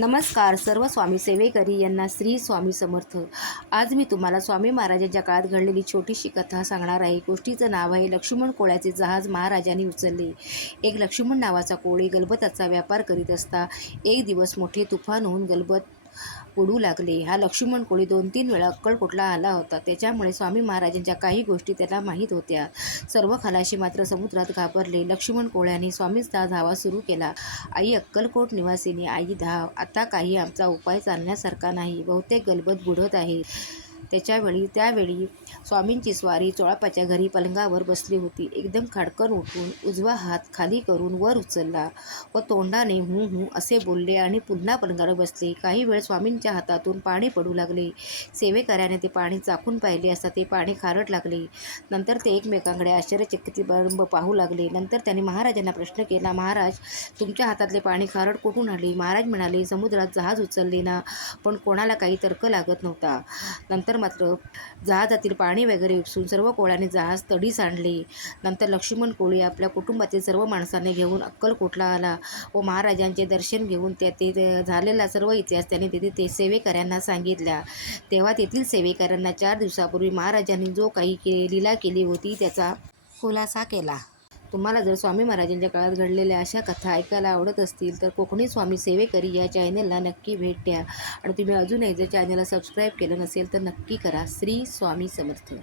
नमस्कार सर्व स्वामी सेवेकरी यांना श्री स्वामी समर्थ। आज मी तुम्हाला स्वामी महाराजांच्या काळात घडलेली छोटीशी कथा सांगणार आहे। गोष्टीचं नाव आहे लक्ष्मण कोळ्याचे जहाज महाराजांनी उचलले। एक लक्ष्मण नावाचा कोळी गलबताचा व्यापार करीत असता एक दिवस मोठे तुफान होऊन गलबत उडू लागले। हा लक्ष्मण कोळी 2-3 वेळा अक्कलकोटला आला होता, त्याच्यामुळे स्वामी महाराजांच्या काही गोष्टी त्याला माहीत होत्या। सर्व खलाशी मात्र समुद्रात घाबरले। लक्ष्मण कोळ्याने स्वामींचा धावा सुरू केला। आई अक्कलकोट निवासिनी, आई धाव, आता काही आमचा उपाय चालण्यासारखा नाही, बहुतेक गलबत बुडत आहे। त्यावेळी स्वामींची स्वारी चोळापाच्या घरी पलंगावर बसली होती। एकदम खाडकन उठून उजवा हात खाली करून वर उचलला व तोंडाने हूं हूं असे बोलले आणि पुन्हा पलंगावर बसले। काही वेळ स्वामींच्या हातातून पाणी पडू लागले। सेवेकऱ्याने ते पाणी चाखून पाहिले असता ते पाणी खारट लागले। नंतर ते एकमेकांकडे आश्चर्यचकित पाहू लागले। नंतर त्यांनी महाराजांना प्रश्न केला, महाराज, तुमच्या हातातले पाणी खारट कुठून आले? महाराज म्हणाले, समुद्रात जहाज उचलले ना, पण कोणाला काही तर्क लागत नव्हता। नंतर मात्र जहाजातील पाणी वगैरे उपसून सर्व कोळ्याने जहाज तडीस आणले। नंतर लक्ष्मण कोळी आपल्या कुटुंबातील सर्व माणसांनी घेऊन अक्कलकोटला आला व महाराजांचे दर्शन घेऊन तेथे झालेला सर्व इतिहास त्याने तेथे सेवेकऱ्यांना सांगितला। तेव्हा तेथील सेवेकऱ्यांना 4 दिवसापूर्वी महाराजांनी जो काही लीला केली होती त्याचा खुलासा केला। तुम्हाला जर स्वामी महाराजांच्या काळात घडलेल्या अशा कथा ऐकायला आवडत असतील तर कोकणी स्वामी सेवेकरी या चॅनलला नक्की भेट द्या आणि तुम्ही अजूनही जर चॅनलला सबस्क्राईब केलं नसेल तर नक्की करा। श्री स्वामी समर्थ।